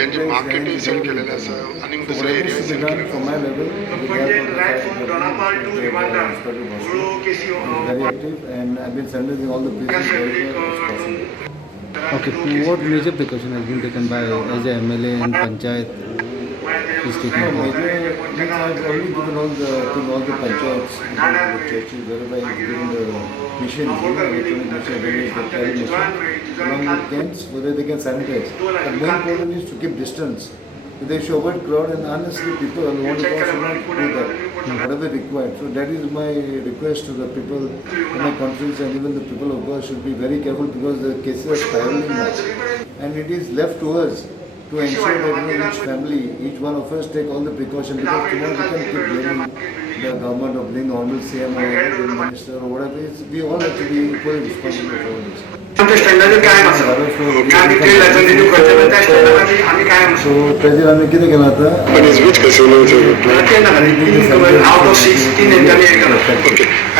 यांचे market cell केलेले आसा आणि दुसऱ्या एरिया सेल केलेले from my level. Very active, and I've been sending all the places wherever it's possible. Okay, what major precaution has been taken by as a MLA and Panchayat is taking? I've already given all the panchayats, the churches, wherever I've given the mission, electronic mission, the carry mission, along with tents, whether they can sanitize. The more important is to keep distance. They should avoid crowd, and honestly, people who want to go should not do that, whatever required. So that is my request to the people in my conference, and even the people of Goa should be very careful, because the cases are spiraling now. And it is left to us to ensure that each family, each one of us take all the precautions, because tomorrow we can keep blaming the government of being normalcy or the minister or whatever. We all have to be equally responsible for this. So So त्याचे आम्ही किती केलं आता? पण switch कसे out of 16 engineering. Okay